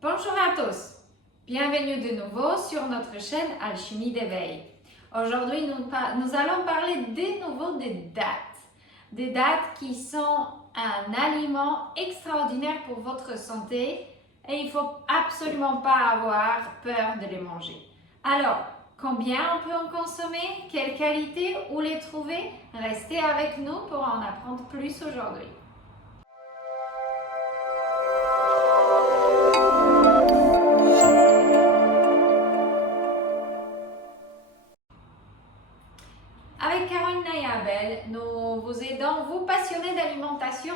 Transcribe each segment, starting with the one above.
Bonjour à tous, bienvenue de nouveau sur notre chaîne Alchimie d'éveil. Aujourd'hui, nous allons parler de nouveau des dattes. Des dattes qui sont un aliment extraordinaire pour votre santé et il ne faut absolument pas avoir peur de les manger. Alors, combien on peut en consommer? Quelle qualité? Où les trouver? Restez avec nous pour en apprendre plus aujourd'hui. Avec Caroline Nayabel, nous vous aidons, vous passionnés d'alimentation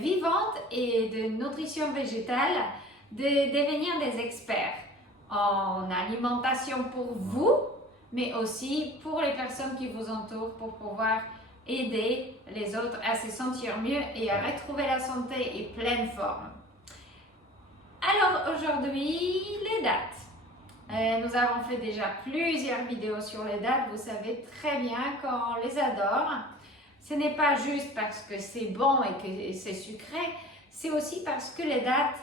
vivante et de nutrition végétale, de devenir des experts en alimentation pour vous, mais aussi pour les personnes qui vous entourent pour pouvoir aider les autres à se sentir mieux et à retrouver la santé et pleine forme. Alors aujourd'hui, les dates. Nous avons fait déjà plusieurs vidéos sur les dattes, vous savez très bien qu'on les adore. Ce n'est pas juste parce que c'est bon et que c'est sucré, c'est aussi parce que les dattes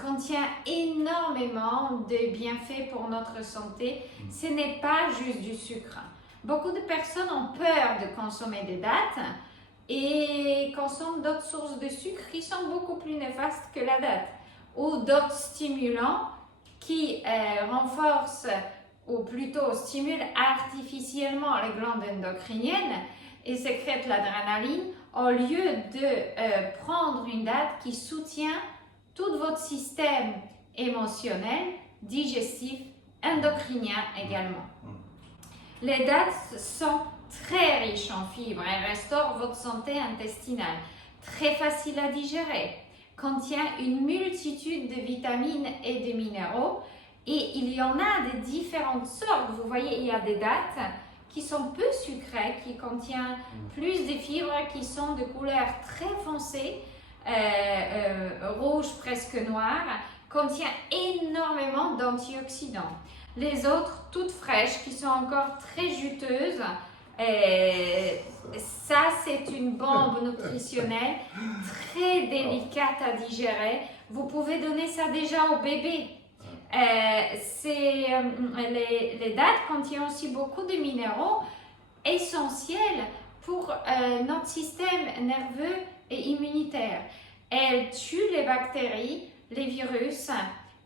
contiennent énormément de bienfaits pour notre santé. Ce n'est pas juste du sucre. Beaucoup de personnes ont peur de consommer des dattes et consomment d'autres sources de sucre qui sont beaucoup plus néfastes que la date ou d'autres stimulants qui renforce ou plutôt stimule artificiellement les glandes endocriniennes et sécrète l'adrénaline au lieu de prendre une date qui soutient tout votre système émotionnel, digestif, endocrinien également. Les dates sont très riches en fibres et restaurent votre santé intestinale, très facile à digérer, contient une multitude de vitamines et de minéraux et il y en a de différentes sortes. Vous voyez, il y a des dattes qui sont peu sucrées, qui contiennent plus de fibres, qui sont de couleur très foncée, rouge presque noire, contient énormément d'antioxydants. Les autres, toutes fraîches, qui sont encore très juteuses, ça c'est une bombe nutritionnelle très délicate à digérer. Vous pouvez donner ça déjà au bébé. Les dattes contiennent aussi beaucoup de minéraux essentiels pour notre système nerveux et immunitaire. Elles tuent les bactéries, les virus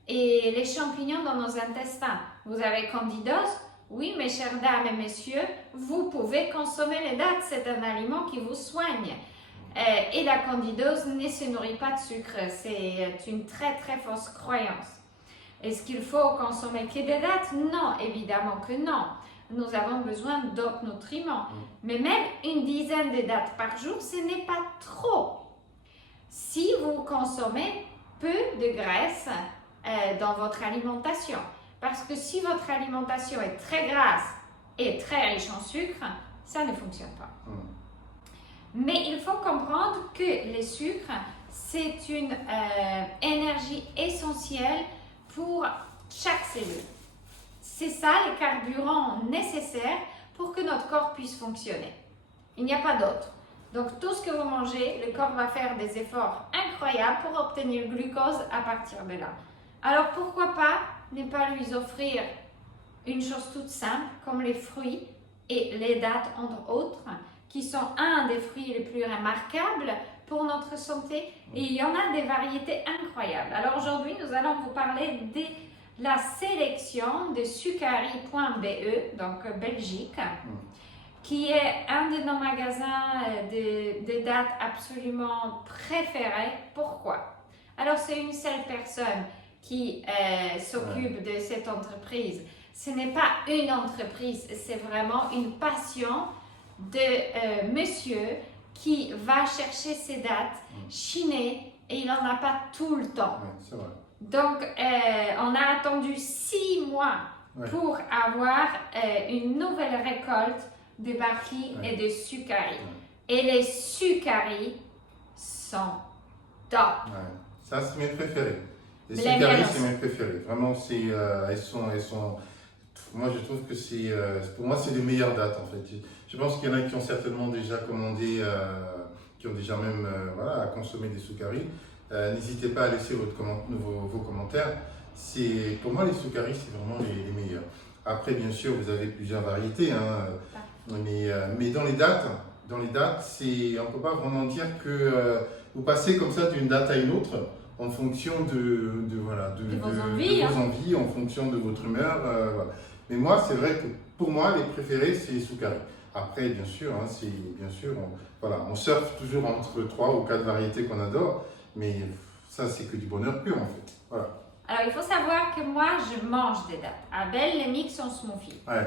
et les champignons dans nos intestins. Vous avez candidose? Oui, mes chères dames et messieurs, vous pouvez consommer les dattes, c'est un aliment qui vous soigne. Et la candidose ne se nourrit pas de sucre, c'est une très très fausse croyance. Est-ce qu'il faut consommer que des dattes? Non, évidemment que non. Nous avons besoin d'autres nutriments. Mais même une dizaine de dattes par jour, ce n'est pas trop. Si vous consommez peu de graisse dans votre alimentation. Parce que si votre alimentation est très grasse et très riche en sucre, ça ne fonctionne pas. Mais il faut comprendre que les sucres, c'est une énergie essentielle pour chaque cellule. C'est ça les carburants nécessaires pour que notre corps puisse fonctionner. Il n'y a pas d'autre. Donc tout ce que vous mangez, le corps va faire des efforts incroyables pour obtenir le glucose à partir de là. Alors pourquoi pas ne pas lui offrir une chose toute simple comme les fruits et les dattes entre autres, qui sont un des fruits les plus remarquables pour notre santé et il y en a des variétés incroyables. Alors aujourd'hui, nous allons vous parler de la sélection de Sucari.be, donc Belgique, qui est un de nos magasins de dattes absolument préférés. Pourquoi? Alors c'est une seule personne qui s'occupe de cette entreprise. Ce n'est pas une entreprise, c'est vraiment une passion de monsieur qui va chercher ses dattes chinées et il n'en a pas tout le temps. C'est vrai. Donc, on a attendu 6 mois pour avoir une nouvelle récolte de Barki et de Sucari. Et les Sucari sont top. Ça, c'est mes préférés. Les Sucari, c'est mes préférés. Vraiment, elles sont. Moi, je trouve que pour moi, c'est les meilleures dates en fait. Je pense qu'il y en a qui ont certainement déjà commandé, qui ont déjà même consommé des Sucari. N'hésitez pas à laisser vos commentaires. Pour moi, les Sukari, c'est vraiment les meilleurs. Après, bien sûr, vous avez plusieurs variétés, hein, mais dans les dates, on ne peut pas vraiment dire que vous passez comme ça d'une date à une autre en fonction de vos envies, en fonction de votre humeur. Voilà. Mais moi, c'est vrai que pour moi, les préférés, c'est les Sukari. Après, bien sûr, on surfe toujours entre 3 ou 4 variétés qu'on adore, mais ça, c'est que du bonheur pur en fait. Voilà. Alors, il faut savoir que moi, je mange des dattes. Abel les mixe en smoothie. Ouais.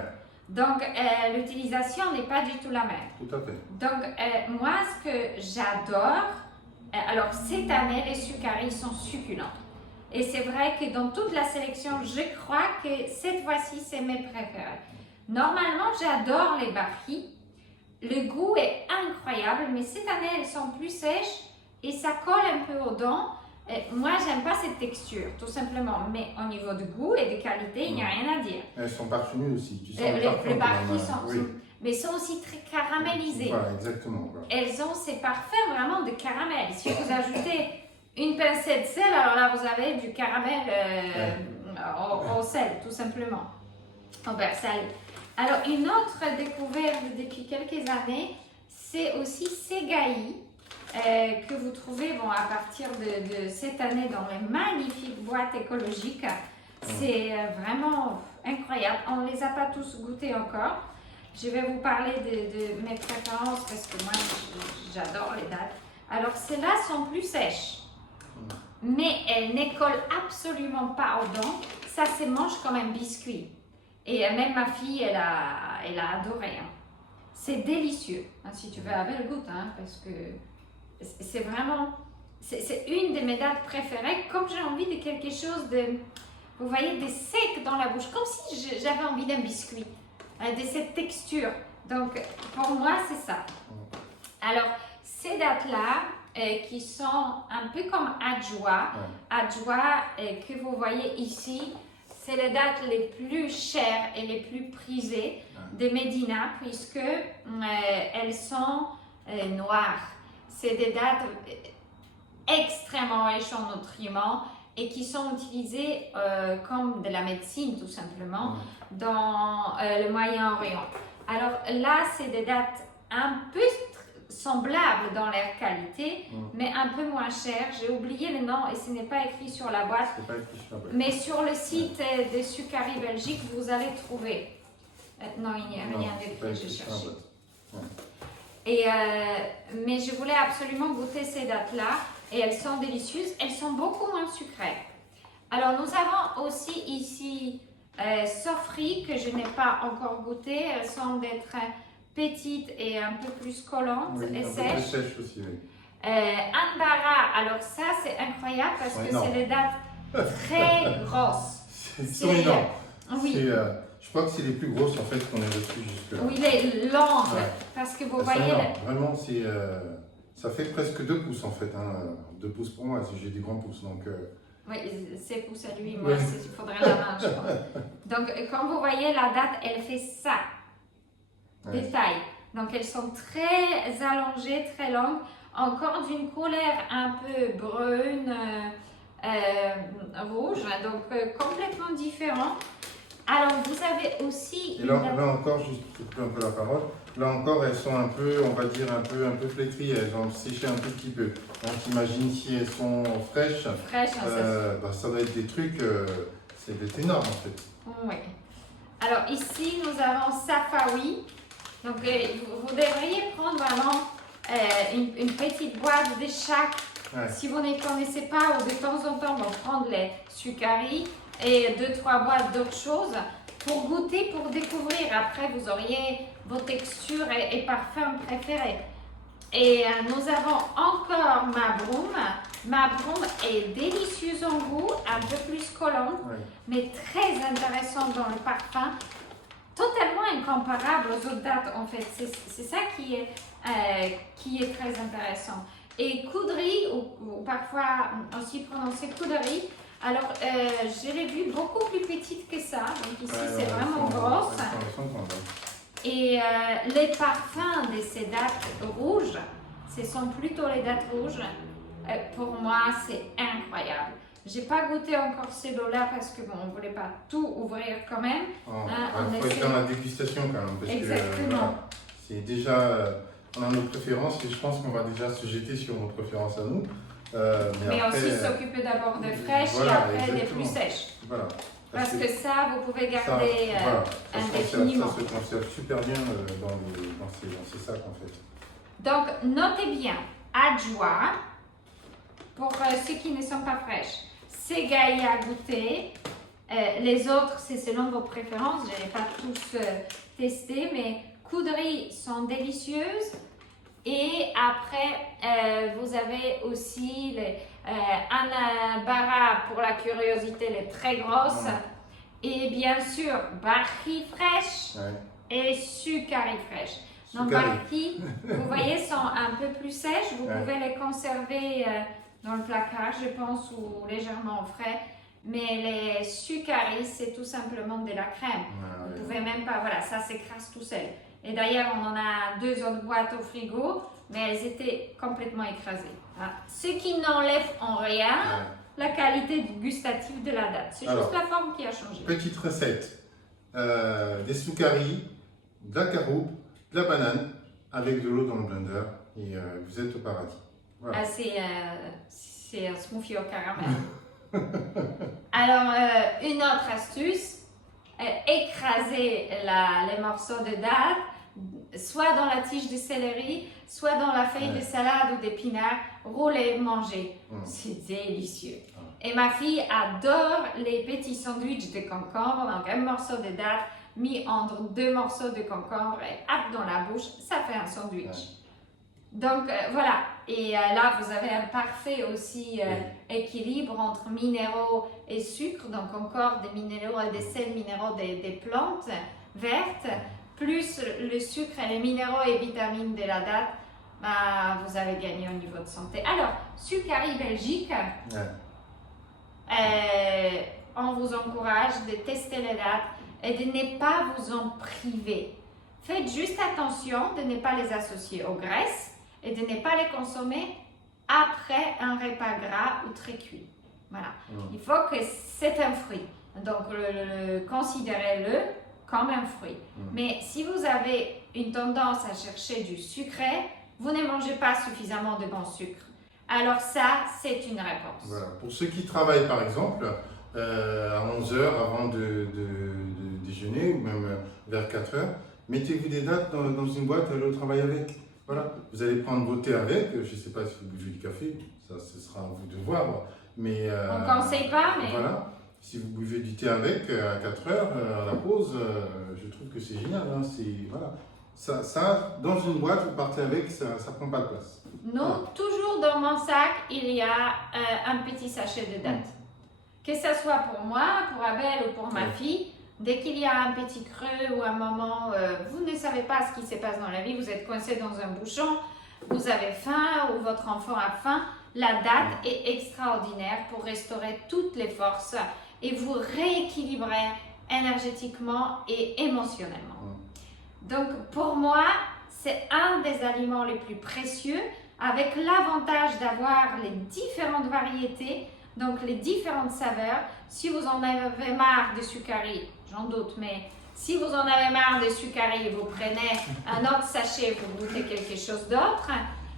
Donc, l'utilisation n'est pas du tout la même. Tout à fait. Donc, moi, ce que j'adore, alors cette année, les Sukari sont succulents. Et c'est vrai que dans toute la sélection, je crois que cette fois-ci, c'est mes préférés. Normalement, j'adore les barquilles. Le goût est incroyable, mais cette année, elles sont plus sèches et ça colle un peu aux dents. Moi, j'aime pas cette texture, tout simplement. Mais au niveau de goût et de qualité, il n'y a rien à dire. Elles sont parfumées aussi. Tu sens les barquilles sont, mais sont aussi très caramélisées. Voilà, exactement. Voilà. Elles ont ces parfums vraiment de caramel. Si vous ajoutez une pincée de sel, alors là, vous avez du caramel au sel, tout simplement. Au beurre salé. Alors, une autre découverte depuis quelques années, c'est aussi Segaï, que vous trouvez à partir de cette année dans les magnifiques boîtes écologiques. C'est vraiment incroyable. On ne les a pas tous goûtés encore. Je vais vous parler de mes préférences parce que moi, j'adore les dattes. Alors, celles-là sont plus sèches, mais elles ne collent absolument pas aux dents. Ça se mange comme un biscuit. Et même ma fille, elle a adoré. Hein. C'est délicieux. Hein, si tu veux, à belle goutte, hein, parce que c'est vraiment... C'est une de mes dates préférées. Comme j'ai envie de quelque chose de... Vous voyez, de sec dans la bouche. Comme si j'avais envie d'un biscuit. De cette texture. Donc, pour moi, c'est ça. Alors, ces dates-là, qui sont un peu comme adjoa. Adjoa, que vous voyez ici, c'est les dates les plus chères et les plus prisées de Medina, puisque elles sont noires. C'est des dates extrêmement riches en nutriments et qui sont utilisées comme de la médecine, tout simplement, dans le Moyen-Orient. Alors là, c'est des dates un peu semblables dans leur qualité, mais un peu moins chères. J'ai oublié le nom et ce n'est pas écrit sur la boîte. Mais sur le site de Sukari Belgique, vous allez trouver. Non, il n'y a rien d'écrit, j'ai cherché. Mais je voulais absolument goûter ces dates-là et elles sont délicieuses. Elles sont beaucoup moins sucrées. Alors, nous avons aussi ici Sofri que je n'ai pas encore goûté. Elles semblent d'être petites et un peu plus collantes et sèches. Plus sèches aussi, oui. Ambara, alors ça c'est incroyable parce que c'est des dates très grosses. C'est énorme. Oui. Je crois que c'est les plus grosses en fait qu'on ait reçues jusque-là. Oui, les longues, parce que vous voyez... Vraiment, ça fait presque 2 pouces en fait. 2 pouces pour moi, si j'ai des grands pouces. Donc, oui, c'est pouces à lui, moi il faudrait la main, je crois. Donc, comme vous voyez, la date, elle fait ça. Détail. Donc, elles sont très allongées, très longues. Encore d'une couleur un peu brune, rouge, donc complètement différent. Alors, vous avez aussi... Et là encore, juste pour couper un peu la parole, là encore, elles sont un peu, on va dire, un peu flétries, elles ont séché un tout petit peu. Donc, imagine si elles sont fraîches, ça va être des trucs, c'est énorme en fait. Oui. Alors, ici, nous avons Safawi. Donc, vous devriez prendre vraiment une petite boîte de chaque. Si vous ne connaissez pas, ou de temps en temps, prendre les Sukari et 2-3 boîtes d'autres choses pour goûter, pour découvrir. Après, vous auriez vos textures et parfums préférés. Et nous avons encore Mabroum. Mabroum est délicieuse en goût, un peu plus collante, mais très intéressante dans le parfum. Totalement incomparable aux autres dates en fait, c'est ça qui est très intéressant. Et Koudri, ou parfois aussi prononcé Koudri, alors je l'ai vu beaucoup plus petite que ça, donc ici c'est vraiment grosse. Et les parfums de ces dates rouges, ce sont plutôt les dates rouges, Pour moi, c'est incroyable. J'ai pas goûté encore celui-là parce que bon, on voulait pas tout ouvrir quand même. Il faut être dans la dégustation quand même. Parce Exactement. Que, voilà, c'est déjà, on a nos préférences et je pense qu'on va déjà se jeter sur nos préférences à nous. Mais après, aussi s'occuper d'abord des fraîches voilà, et après exactement. des plus sèches. Voilà. Parce que ça, vous pouvez garder indéfiniment. Ça se conserve super bien dans ces sacs en fait. Donc, notez bien, adjoie, pour ceux qui ne sont pas fraîches, c'est Gaïa à goûter. Les autres, c'est selon vos préférences. Je n'ai pas tous testé, mais coudries sont délicieuses. Et après, vous avez aussi Anna Bara pour la curiosité, les très grosses. Et bien sûr, Barhi fraîche et Sukari fraîche. Donc, Barhi, vous voyez, sont un peu plus sèches. Vous pouvez les conserver dans le placard, je pense, ou légèrement frais. Mais les Sukari, c'est tout simplement de la crème. Vous pouvez même pas, voilà, ça s'écrase tout seul. Et d'ailleurs, on en a 2 autres boîtes au frigo, mais elles étaient complètement écrasées. Ce qui n'enlève en rien la qualité gustative de la date. C'est juste la forme qui a changé. Petite recette. Des Sukari, de la caroube, de la banane, avec de l'eau dans le blender, et vous êtes au paradis. Voilà. C'est un smoothie au caramel. Alors, une autre astuce, écraser les morceaux de date, soit dans la tige de céleri, soit dans la feuille de salade ou d'épinards, rouler, manger. C'est délicieux. Et ma fille adore les petits sandwichs de concombre, donc un morceau de date mis entre 2 morceaux de concombre et hop dans la bouche, ça fait un sandwich. Donc voilà, et là vous avez un parfait aussi équilibre entre minéraux et sucre, donc encore des minéraux et des sels minéraux des plantes vertes, plus le sucre et les minéraux et vitamines de la date, vous avez gagné au niveau de santé. Alors, Sukari Belgique, on vous encourage de tester les dates et de ne pas vous en priver. Faites juste attention de ne pas les associer aux graisses et de ne pas les consommer après un repas gras ou très cuit. Voilà. Il faut que c'est un fruit. Donc, considérez-le comme un fruit. Mais si vous avez une tendance à chercher du sucré, vous ne mangez pas suffisamment de bon sucre. Alors ça, c'est une réponse. Voilà. Pour ceux qui travaillent, par exemple, à 11h avant de déjeuner, ou même vers 4h, mettez-vous des dates dans une boîte et allez au travail avec. Voilà. Vous allez prendre vos thés avec. Je ne sais pas si vous buvez du café, ça ce sera à vous de voir. Mais, on ne conseille pas, mais... Voilà. Si vous buvez du thé avec à 4h, à la pause, je trouve que c'est génial. Hein. Voilà. Ça, dans une boîte, vous partez avec, ça ne prend pas de place. Non, toujours dans mon sac, il y a un petit sachet de dattes. Que ce soit pour moi, pour Abel ou pour ma fille, dès qu'il y a un petit creux ou un moment, vous ne savez pas ce qui se passe dans la vie, vous êtes coincé dans un bouchon, vous avez faim ou votre enfant a faim, la date est extraordinaire pour restaurer toutes les forces et vous rééquilibrer énergétiquement et émotionnellement. Donc pour moi, c'est un des aliments les plus précieux avec l'avantage d'avoir les différentes variétés, donc les différentes saveurs. Si vous en avez marre de Sukari, j'en doute, mais si vous en avez marre de Sukari, vous prenez un autre sachet pour goûter quelque chose d'autre.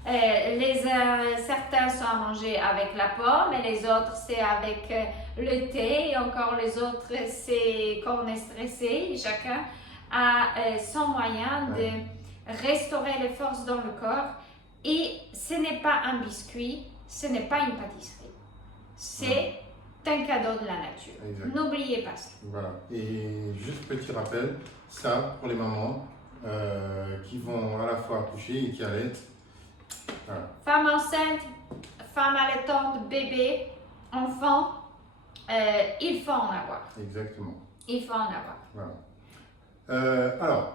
Certains sont à manger avec la pomme et les autres c'est avec le thé et encore les autres c'est cornet stressé. Chacun a son moyen de restaurer les forces dans le corps et ce n'est pas un biscuit, ce n'est pas une pâtisserie, c'est un cadeau de la nature. N'oubliez pas ça. Voilà. Et juste petit rappel, ça pour les mamans qui vont à la fois accoucher et qui allaitent. Voilà. Femme enceinte, femme allaitante, bébé, enfant, il faut en avoir. Exactement. Il faut en avoir. Voilà. Alors,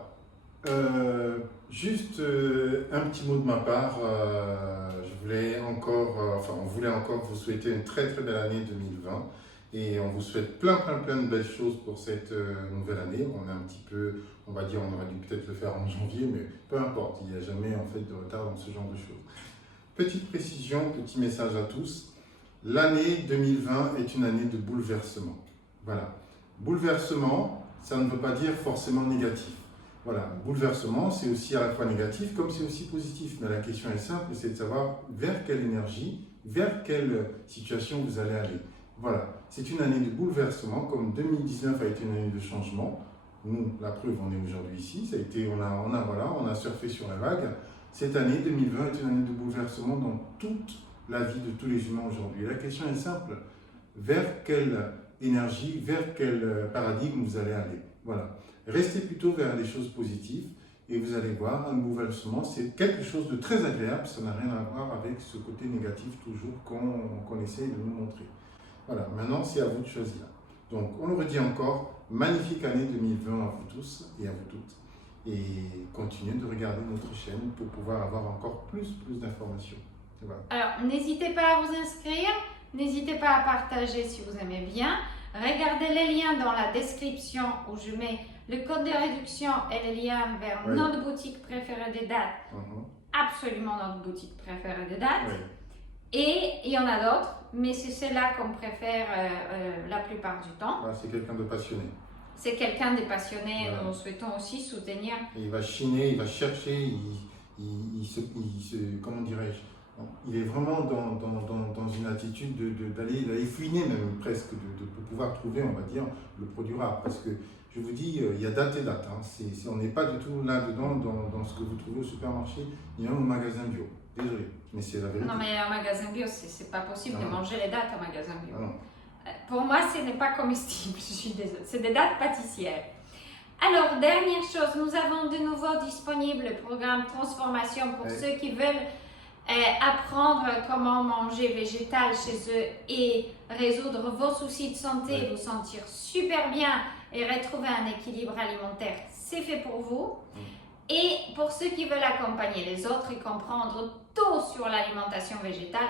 juste un petit mot de ma part. On voulait encore vous souhaiter une très très belle année 2020 et on vous souhaite plein de belles choses pour cette nouvelle année. On est un petit peu, on va dire, on aurait dû peut-être le faire en janvier, mais peu importe, il n'y a jamais en fait de retard dans ce genre de choses. petite précision, petit message à tous. L'année 2020 est une année de bouleversement. Voilà. Bouleversement, ça ne veut pas dire forcément négatif. Voilà, bouleversement, c'est aussi à la fois négatif comme c'est aussi positif. Mais la question est simple, c'est de savoir vers quelle énergie, vers quelle situation vous allez aller. Voilà, c'est une année de bouleversement, comme 2019 a été une année de changement. Nous, la preuve, on est aujourd'hui ici. Ça a été, on a surfé sur la vague. Cette année 2020 est une année de bouleversement dans toute la vie de tous les humains aujourd'hui. La question est simple, vers quelle énergie, vers quel paradigme vous allez aller. Voilà. Restez plutôt vers les choses positives et vous allez voir, un bouleversement, c'est quelque chose de très agréable, ça n'a rien à voir avec ce côté négatif toujours qu'on essaie de nous montrer. Voilà, maintenant c'est à vous de choisir. Donc on le redit encore, magnifique année 2020 à vous tous et à vous toutes. Et continuez de regarder notre chaîne pour pouvoir avoir encore plus d'informations. Voilà. Alors, n'hésitez pas à vous inscrire, n'hésitez pas à partager si vous aimez bien. Regardez les liens dans la description où je mets le code de réduction et les liens vers notre boutique préférée des dates. Absolument notre boutique préférée des dates. Et il y en a d'autres, mais c'est celle-là qu'on préfère la plupart du temps. C'est quelqu'un de passionné. C'est quelqu'un de passionné, nous souhaitons aussi soutenir. Et il va chiner, il va chercher, comment dirais-je, il est vraiment dans une attitude d'aller fouiner même presque, de pouvoir trouver, on va dire, le produit rare. Parce que je vous dis, il y a date et date. On n'est pas du tout là-dedans dans ce que vous trouvez au supermarché, ni même au magasin bio. Désolé, mais c'est la vérité. Non, mais au magasin bio, c'est pas possible de manger les dates au magasin bio. Non. Pour moi, ce n'est pas comestible, je suis désolée. C'est des dates pâtissières. Alors, dernière chose, nous avons de nouveau disponible le programme Transformation pour ceux qui veulent apprendre comment manger végétal chez eux et résoudre vos soucis de santé, vous sentir super bien et retrouver un équilibre alimentaire. C'est fait pour vous. Et pour ceux qui veulent accompagner les autres et comprendre tout sur l'alimentation végétale,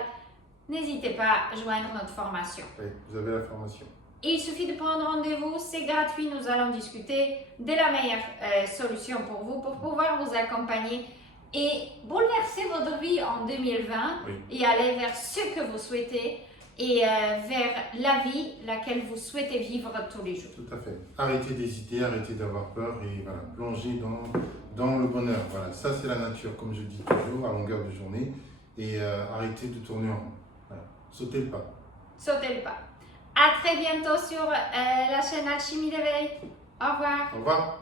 n'hésitez pas à joindre notre formation. Oui, vous avez la formation. Il suffit de prendre rendez-vous, c'est gratuit, nous allons discuter de la meilleure solution pour vous, pour pouvoir vous accompagner et bouleverser votre vie en 2020 et aller vers ce que vous souhaitez et vers la vie laquelle vous souhaitez vivre tous les jours. Tout à fait. Arrêtez d'hésiter, arrêtez d'avoir peur et voilà, plongez dans le bonheur. Voilà, ça c'est la nature, comme je dis toujours, à longueur de journée. Et arrêtez de tourner en rond. Voilà. Sautez le pas. Sautez le pas. À très bientôt sur la chaîne Alchimie d'éveil. Au revoir. Au revoir.